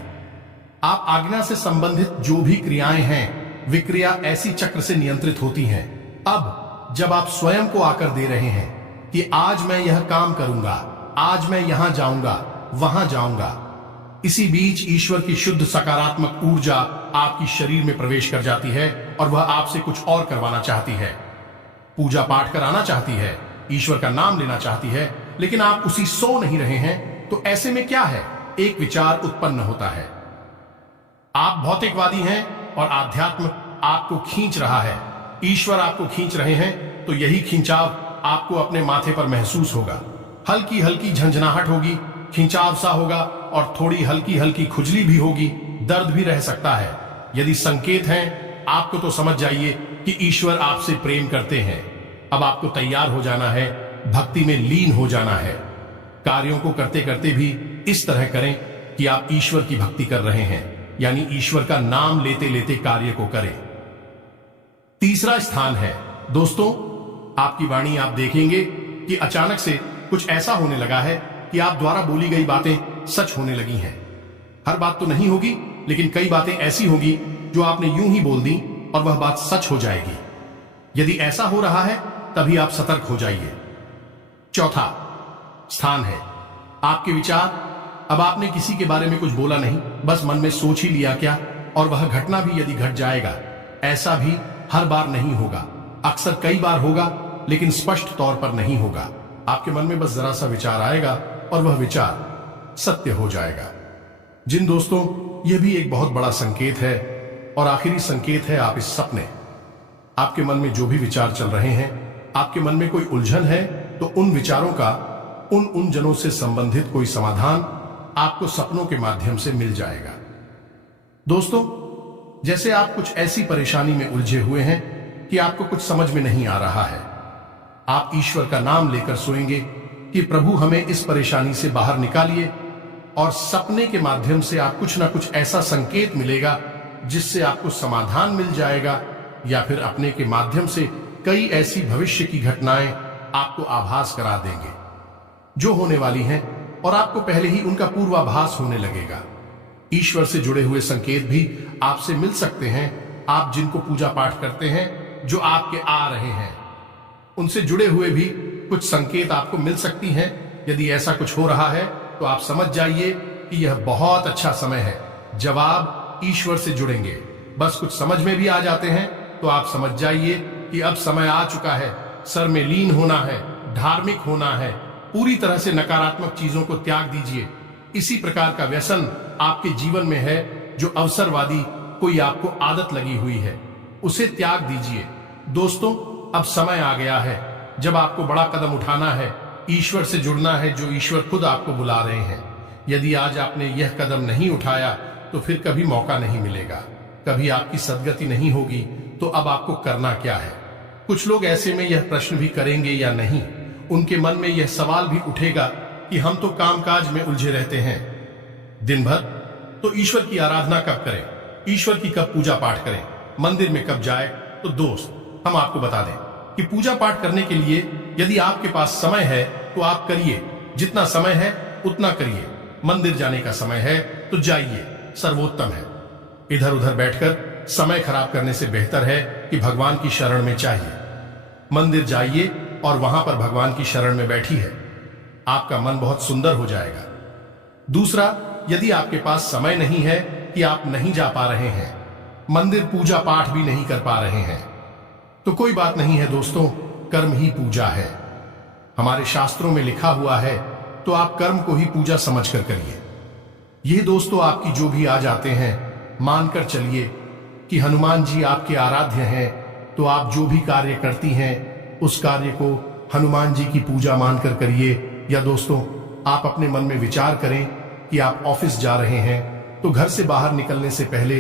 आप आज्ञा से संबंधित जो भी क्रियाएं हैं, विक्रिया ऐसी चक्र से नियंत्रित होती हैं। अब जब आप स्वयं को आकर दे रहे हैं कि आज मैं यह काम करूंगा, आज मैं यहां जाऊंगा, वहां जाऊंगा, इसी बीच ईश्वर की शुद्ध सकारात्मक ऊर्जा आपकी शरीर में प्रवेश कर जाती है और वह आपसे कुछ और करवाना चाहती है, पूजा पाठ कराना चाहती है, ईश्वर का नाम लेना चाहती है, लेकिन आप उसी सो नहीं रहे हैं। तो ऐसे में क्या है, एक विचार उत्पन्न होता है। आप भौतिकवादी हैं और आध्यात्म आपको खींच रहा है, ईश्वर आपको खींच रहे हैं। तो यही खिंचाव आपको अपने माथे पर महसूस होगा, हल्की हल्की झंझनाहट होगी, खिंचाव सा होगा और थोड़ी हल्की हल्की खुजली भी होगी, दर्द भी रह सकता है। यदि संकेत हैं आपको तो समझ जाइए कि ईश्वर आपसे प्रेम करते हैं, अब आपको तैयार हो जाना है, भक्ति में लीन हो जाना है। कार्यों को करते करते भी इस तरह करें कि आप ईश्वर की भक्ति कर रहे हैं, यानी ईश्वर का नाम लेते लेते कार्य को करें। तीसरा स्थान है दोस्तों, आपकी वाणी आप देखेंगे कि अचानक से कुछ ऐसा होने लगा है कि आप द्वारा बोली गई बातें सच होने लगी हैं। हर बात तो नहीं होगी, लेकिन कई बातें ऐसी होगी जो आपने यूं ही बोल दी और वह बात सच हो जाएगी। यदि ऐसा हो रहा है तभी आप सतर्क हो जाइए। चौथा स्थान है आपके विचार। अब आपने किसी के बारे में कुछ बोला नहीं, बस मन में सोच ही लिया क्या, और वह घटना भी यदि घट जाएगा, ऐसा भी हर बार नहीं होगा, अक्सर कई बार होगा, लेकिन स्पष्ट तौर पर नहीं होगा। आपके मन में बस जरा सा विचार आएगा और वह विचार सत्य हो जाएगा। जिन दोस्तों, यह भी एक बहुत बड़ा संकेत है और आखिरी संकेत है आप इस सपने। आपके मन में जो भी विचार चल रहे हैं, आपके मन में कोई उलझन है, तो उन विचारों का उन जनों से संबंधित कोई समाधान आपको सपनों के माध्यम से मिल जाएगा। दोस्तों, जैसे आप कुछ ऐसी परेशानी में उलझे हुए हैं कि आपको कुछ समझ में नहीं आ रहा है, आप ईश्वर का नाम लेकर सोएंगे कि प्रभु हमें इस परेशानी से बाहर निकालिए, और सपने के माध्यम से आप कुछ ना कुछ ऐसा संकेत मिलेगा जिससे आपको समाधान मिल जाएगा, या फिर अपने के माध्यम से कई ऐसी भविष्य की घटनाएं आपको आभास करा देंगे जो होने वाली हैं, और आपको पहले ही उनका पूर्वाभास होने लगेगा। ईश्वर से जुड़े हुए संकेत भी आपसे मिल सकते हैं। आप जिनको पूजा पाठ करते हैं, जो आपके आ रहे हैं, उनसे जुड़े हुए भी कुछ संकेत आपको मिल सकती हैं। यदि ऐसा कुछ हो रहा है तो आप समझ जाइए कि यह बहुत अच्छा समय है जब आप ईश्वर से जुड़ेंगे। बस कुछ समझ में भी आ जाते हैं तो आप समझ जाइए कि अब समय आ चुका है, सर में लीन होना है, धार्मिक होना है, पूरी तरह से नकारात्मक चीजों को त्याग दीजिए। इसी प्रकार का व्यसन आपके जीवन में है जो अवसरवादी कोई आपको आदत लगी हुई है, उसे त्याग दीजिए। दोस्तों, अब समय आ गया है जब आपको बड़ा कदम उठाना है, ईश्वर से जुड़ना है, जो ईश्वर खुद आपको बुला रहे हैं। यदि आज आपने यह कदम नहीं उठाया तो फिर कभी मौका नहीं मिलेगा, कभी आपकी सदगति नहीं होगी। तो अब आपको करना क्या है? कुछ लोग ऐसे में यह प्रश्न भी करेंगे या नहीं, उनके मन में यह सवाल भी उठेगा कि हम तो कामकाज में उलझे रहते हैं दिन भर, तो ईश्वर की आराधना कब करें, ईश्वर की कब पूजा पाठ करें, मंदिर में कब जाए। तो दोस्त, हम आपको बता दें कि पूजा पाठ करने के लिए यदि आपके पास समय है तो आप करिए, जितना समय है उतना करिए। मंदिर जाने का समय है तो जाइए, सर्वोत्तम है। इधर उधर बैठकर समय खराब करने से बेहतर है कि भगवान की शरण में चाहिए। मंदिर जाइए और वहां पर भगवान की शरण में बैठिए, आपका मन बहुत सुंदर हो जाएगा। दूसरा, यदि आपके पास समय नहीं है कि आप नहीं जा पा रहे हैं, मंदिर पूजा पाठ भी नहीं कर पा रहे हैं, तो कोई बात नहीं है दोस्तों, कर्म ही पूजा है। हमारे शास्त्रों में लिखा हुआ है, तो आप कर्म को ही पूजा समझकर करिए। ये दोस्तों, आपकी जो भी आ जाते हैं, मानकर चलिए कि हनुमान जी आपके आराध्य हैं, तो आप जो भी कार्य करती हैं उस कार्य को हनुमान जी की पूजा मानकर करिए। या दोस्तों, आप अपने मन में विचार करें कि आप ऑफिस जा रहे हैं, तो घर से बाहर निकलने से पहले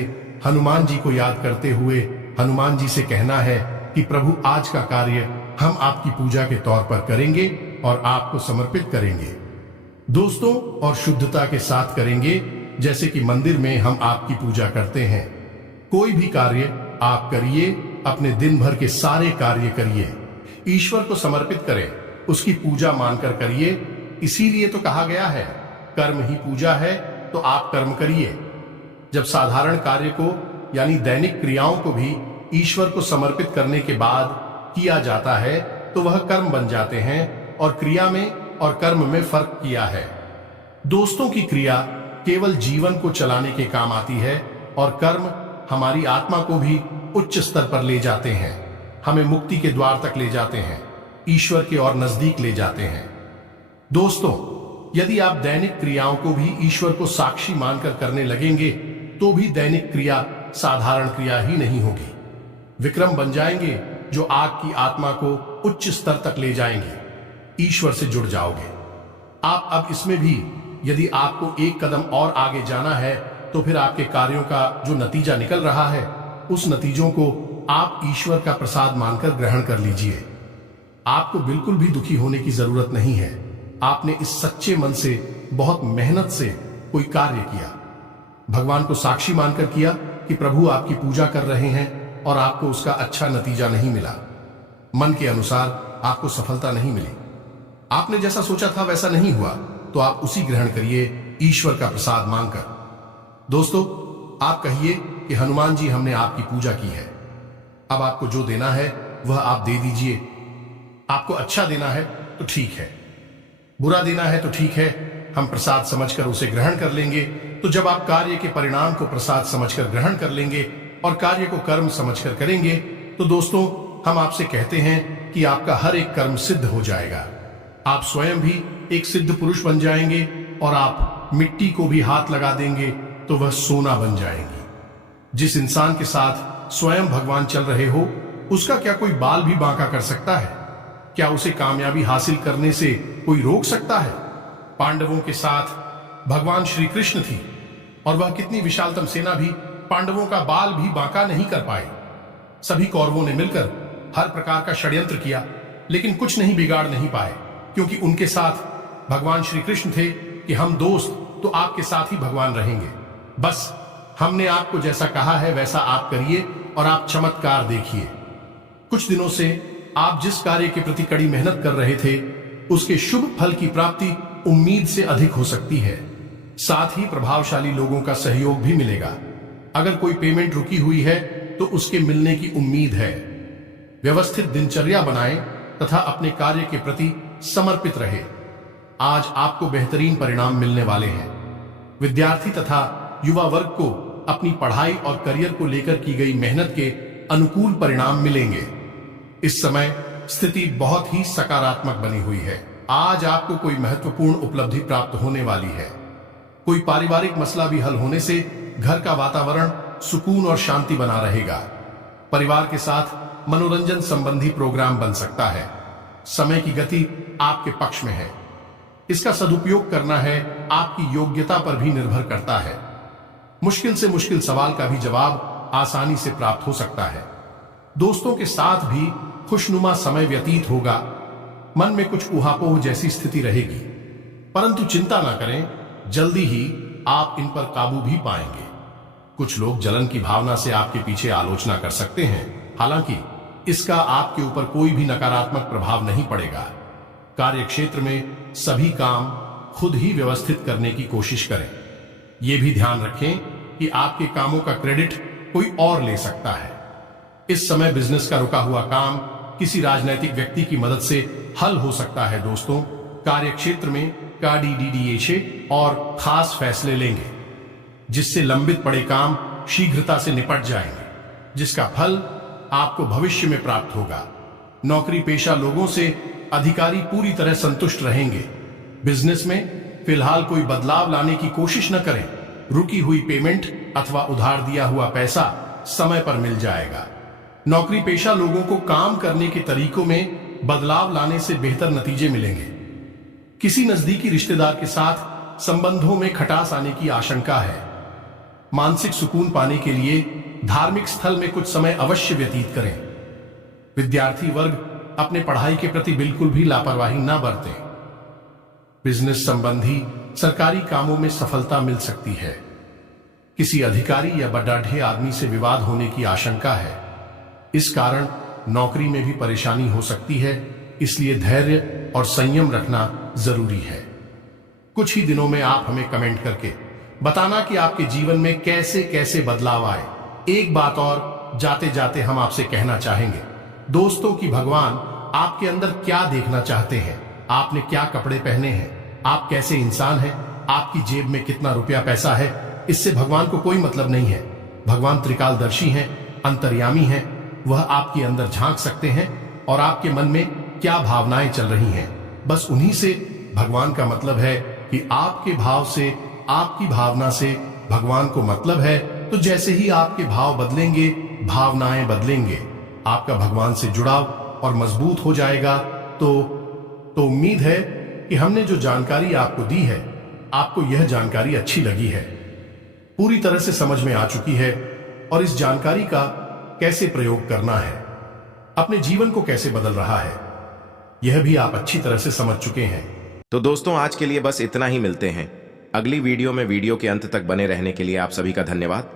हनुमान जी को याद करते हुए हनुमान जी से कहना है कि प्रभु, आज का कार्य हम आपकी पूजा के तौर पर करेंगे और आपको समर्पित करेंगे दोस्तों, और शुद्धता के साथ करेंगे, जैसे कि मंदिर में हम आपकी पूजा करते हैं। कोई भी कार्य आप करिए, अपने दिन भर के सारे कार्य करिए, ईश्वर को समर्पित करें, उसकी पूजा मानकर करिए। इसीलिए तो कहा गया है, कर्म ही पूजा है, तो आप कर्म करिए। जब साधारण कार्य को यानी दैनिक क्रियाओं को भी ईश्वर को समर्पित करने के बाद किया जाता है, तो वह कर्म बन जाते हैं। और क्रिया में और कर्म में फर्क किया है दोस्तों, की क्रिया केवल जीवन को चलाने के काम आती है, और कर्म हमारी आत्मा को भी उच्च स्तर पर ले जाते हैं, हमें मुक्ति के द्वार तक ले जाते हैं, ईश्वर के और नजदीक ले जाते हैं। दोस्तों, यदि आप दैनिक क्रियाओं को भी ईश्वर को साक्षी मानकर करने लगेंगे, तो भी दैनिक क्रिया साधारण क्रिया ही नहीं होगी, विक्रम बन जाएंगे जो आपकी आत्मा को उच्च स्तर तक ले जाएंगे, ईश्वर से जुड़ जाओगे आप। अब इसमें भी यदि आपको एक कदम और आगे जाना है, तो फिर आपके कार्यों का जो नतीजा निकल रहा है, उस नतीजों को आप ईश्वर का प्रसाद मानकर ग्रहण कर लीजिए। आपको बिल्कुल भी दुखी होने की जरूरत नहीं है। आपने इस सच्चे मन से बहुत मेहनत से कोई कार्य किया, भगवान को साक्षी मानकर किया कि प्रभु आपकी पूजा कर रहे हैं और आपको उसका अच्छा नतीजा नहीं मिला, मन के अनुसार आपको सफलता नहीं मिली, आपने जैसा सोचा था वैसा नहीं हुआ, तो आप उसी ग्रहण करिए ईश्वर का प्रसाद मांगकर। दोस्तों, आप कहिए कि हनुमान जी, हमने आपकी पूजा की है, अब आपको जो देना है वह आप दे दीजिए। आपको अच्छा देना है तो ठीक है, बुरा देना है तो ठीक है, हम प्रसाद समझकर उसे ग्रहण कर लेंगे। तो जब आप कार्य के परिणाम को प्रसाद समझकर ग्रहण कर लेंगे और कार्य को कर्म समझकर करेंगे, तो दोस्तों हम आपसे कहते हैं कि आपका हर एक कर्म सिद्ध हो जाएगा। आप स्वयं भी एक सिद्ध पुरुष बन जाएंगे और आप मिट्टी को भी हाथ लगा देंगे तो वह सोना बन जाएंगी। जिस इंसान के साथ स्वयं भगवान चल रहे हो, उसका क्या कोई बाल भी बांका कर सकता है? क्या उसे कामयाबी हासिल करने से कोई रोक सकता है? पांडवों के साथ भगवान श्री कृष्ण थी और वह कितनी विशालतम सेना भी पांडवों का बाल भी बांका नहीं कर पाई। सभी कौरवों ने मिलकर हर प्रकार का षड्यंत्र किया, लेकिन कुछ नहीं बिगाड़ नहीं पाए, क्योंकि उनके साथ भगवान श्री कृष्ण थे कि हम दोस्त तो आपके साथ ही भगवान रहेंगे। बस हमने आपको जैसा कहा है वैसा आप करिए और आप चमत्कार देखिए। कुछ दिनों से आप जिस कार्य के प्रति कड़ी मेहनत कर रहे थे, उसके शुभ फल की प्राप्ति उम्मीद से अधिक हो सकती है। साथ ही प्रभावशाली लोगों का सहयोग भी मिलेगा। अगर कोई पेमेंट रुकी हुई है तो उसके मिलने की उम्मीद है। व्यवस्थित दिनचर्या बनाएं तथा अपने कार्य के प्रति समर्पित रहे। आज आपको बेहतरीन परिणाम मिलने वाले हैं। विद्यार्थी तथा युवा वर्ग को अपनी पढ़ाई और करियर को लेकर की गई मेहनत के अनुकूल परिणाम मिलेंगे। इस समय स्थिति बहुत ही सकारात्मक बनी हुई है। आज आपको कोई महत्वपूर्ण उपलब्धि प्राप्त होने वाली है। कोई पारिवारिक मसला भी हल होने से घर का वातावरण सुकून और शांति बना रहेगा। परिवार के साथ मनोरंजन संबंधी प्रोग्राम बन सकता है। समय की गति आपके पक्ष में है। इसका सदुपयोग करना है आपकी योग्यता पर भी निर्भर करता है। मुश्किल से मुश्किल सवाल का भी जवाब आसानी से प्राप्त हो सकता है। दोस्तों के साथ भी खुशनुमा समय व्यतीत होगा। मन में कुछ ऊहापोह जैसी स्थिति रहेगी, परंतु चिंता ना करें, जल्दी ही आप इन पर काबू भी पाएंगे। कुछ लोग जलन की भावना से आपके पीछे आलोचना कर सकते हैं, हालांकि इसका आपके ऊपर कोई भी नकारात्मक प्रभाव नहीं पड़ेगा। कार्य क्षेत्र में सभी काम खुद ही व्यवस्थित करने की कोशिश करें। यह भी ध्यान रखें कि आपके कामों का क्रेडिट कोई और ले सकता है। इस समय बिजनेस का रुका हुआ काम किसी राजनैतिक व्यक्ति की मदद से हल हो सकता है। दोस्तों, कार्य क्षेत्र में काडीडीडीएशे और खास फैसले लेंगे, जिससे लंबित पड़े काम शीघ्रता से निपट जाएंगे, जिसका फल आपको भविष्य में प्राप्त होगा। नौकरी पेशा लोगों से अधिकारी पूरी तरह संतुष्ट रहेंगे। बिजनेस में फिलहाल कोई बदलाव लाने की कोशिश न करें। रुकी हुई पेमेंट अथवा उधार दिया हुआ पैसा समय पर मिल जाएगा। नौकरी पेशा लोगों को काम करने के तरीकों में बदलाव लाने से बेहतर नतीजे मिलेंगे। किसी नजदीकी रिश्तेदार के साथ संबंधों में खटास आने की आशंका है। मानसिक सुकून पाने के लिए धार्मिक स्थल में कुछ समय अवश्य व्यतीत करें। विद्यार्थी वर्ग अपने पढ़ाई के प्रति बिल्कुल भी लापरवाही न बरतें। बिजनेस संबंधी सरकारी कामों में सफलता मिल सकती है। किसी अधिकारी या बड़ाढ़े आदमी से विवाद होने की आशंका है। इस कारण नौकरी में भी परेशानी हो सकती है, इसलिए धैर्य और संयम रखना जरूरी है। कुछ ही दिनों में आप हमें कमेंट करके बताना कि आपके जीवन में कैसे कैसे बदलाव आए। एक बात और जाते जाते हम आपसे कहना चाहेंगे दोस्तों कि भगवान आपके अंदर क्या देखना चाहते हैं। आपने क्या कपड़े पहने हैं, आप कैसे इंसान हैं, आपकी जेब में कितना रुपया पैसा है, इससे भगवान को कोई मतलब नहीं है। भगवान त्रिकालदर्शी हैं, अंतर्यामी हैं। वह आपके अंदर झांक सकते हैं और आपके मन में क्या भावनाएं चल रही हैं, बस उन्हीं से भगवान का मतलब है कि आपके भाव से, आपकी भावना से भगवान को मतलब है। तो जैसे ही आपके भाव बदलेंगे, भावनाएं बदलेंगे, आपका भगवान से जुड़ाव और मजबूत हो जाएगा। तो उम्मीद है कि हमने जो जानकारी आपको दी है, आपको यह जानकारी अच्छी लगी है, पूरी तरह से समझ में आ चुकी है और इस जानकारी का कैसे प्रयोग करना है, अपने जीवन को कैसे बदल रहा है, यह भी आप अच्छी तरह से समझ चुके हैं। तो दोस्तों आज के लिए बस इतना ही, मिलते हैं अगली वीडियो में। वीडियो के अंत तक बने रहने के लिए आप सभी का धन्यवाद।